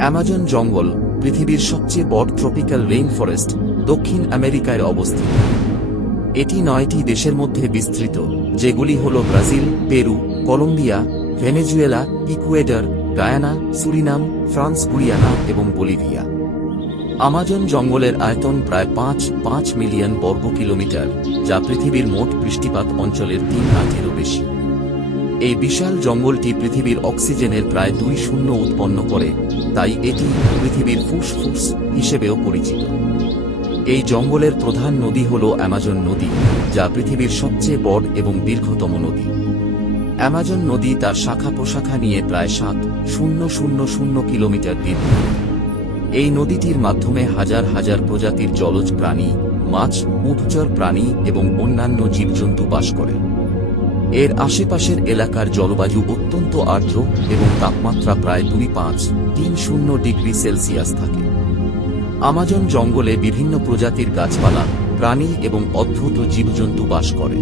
Amazon জঙ্গল পৃথিবীর সবচেয়ে বড় ট্রপিক্যাল রেইন ফরেস্ট দক্ষিণ আমেরিকায় অবস্থিত। এটি 9টি দেশের মধ্যে বিস্তৃত, যেগুলি হল Brazil, Peru, Colombia, Venezuela, Ecuador, Guyana, Suriname, France Guiana এবং বলিভিয়া। আমাজন জঙ্গলের আয়তন প্রায় 5 মিলিয়ন বর্গ কিলোমিটার, যা পৃথিবীর মোট বৃষ্টিপাত অঞ্চলের 3/8-এরও বেশি। এই বিশাল জঙ্গলটি পৃথিবীর অক্সিজেনের প্রায় 2% উৎপন্ন করে, তাই এটি পৃথিবীর ফুসফুস হিসেবেও পরিচিত। এই জঙ্গলের প্রধান নদী হল অ্যামাজন নদী, যা পৃথিবীর সবচেয়ে বড় এবং দীর্ঘতম নদী। অ্যামাজন নদী তার শাখা প্রশাখা নিয়ে প্রায় 7,000 কিলোমিটার দীর্ঘ। এই নদীটির মাধ্যমে হাজার হাজার প্রজাতির জলজ প্রাণী, মাছ, উভচর প্রাণী এবং অন্যান্য জীবজন্তু বাস করে। এর আশেপাশের এলাকার জলবায়ু অত্যন্ত আর্দ্র এবং তাপমাত্রা প্রায় 25-30 ডিগ্রি সেলসিয়াস থাকে। আমাজন জঙ্গলে বিভিন্ন প্রজাতির গাছপালা, প্রাণী এবং অদ্ভুত জীবজন্তু বাস করে।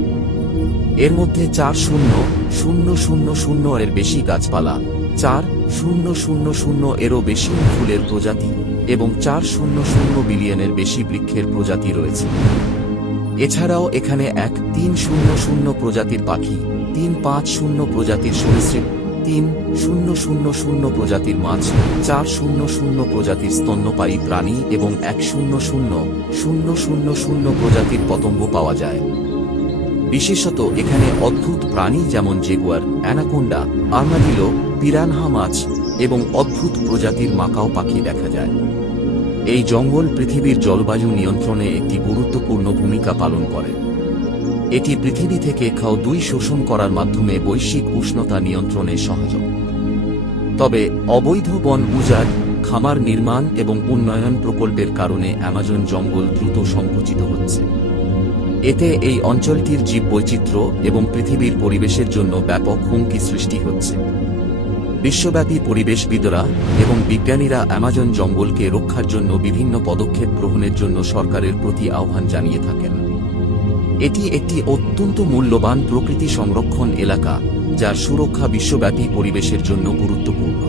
এর মধ্যে 4,000 এর বেশি গাছপালা, 4,000 এরও বেশি ফুলের প্রজাতি এবং 4,000 বিলিয়নের বেশি বৃক্ষের প্রজাতি রয়েছে। এছাড়াও এখানে 1,300 প্রজাতির পাখি, 350 প্রজাতির সরীসৃপ, 3,000 প্রজাতির মাছ, 4,000 প্রজাতির স্তন্যপায়ী প্রাণী এবং 1,000 প্রজাতির পতঙ্গ পাওয়া যায়। বিশেষত এখানে অদ্ভুত প্রাণী যেমন জেগুয়ার, অ্যানাকোন্ডা, আর্মাডিলো, পিরানহা মাছ এবং অদ্ভুত প্রজাতির মাকাও পাখি দেখা যায়। এই জঙ্গল পৃথিবীর জলবায়ু নিয়ন্ত্রণে একটি গুরুত্বপূর্ণ ভূমিকা পালন করে। এটি পৃথিবী থেকে CO2 শোষণ করার মাধ্যমে বৈশ্বিক উষ্ণতা নিয়ন্ত্রণে সহায়ক। তবে অবৈধ বন উজাড়, খামার নির্মাণ এবং উন্নয়ন প্রকল্পের কারণে অ্যামাজন জঙ্গল দ্রুত সংকুচিত হচ্ছে। এতে এই অঞ্চলটির জীববৈচিত্র্য এবং পৃথিবীর পরিবেশের জন্য ব্যাপক হুমকি সৃষ্টি হচ্ছে। বিশ্বব্যাপী পরিবেশবিদরা এবং বিজ্ঞানীরা অ্যামাজন জঙ্গলকে রক্ষার জন্য বিভিন্ন পদক্ষেপ গ্রহণের জন্য সরকারের প্রতি আহ্বান জানিয়ে থাকেন। এটি একটি অত্যন্ত মূল্যবান প্রকৃতি সংরক্ষণ এলাকা, যার সুরক্ষা বিশ্বব্যাপী পরিবেশের জন্য গুরুত্বপূর্ণ।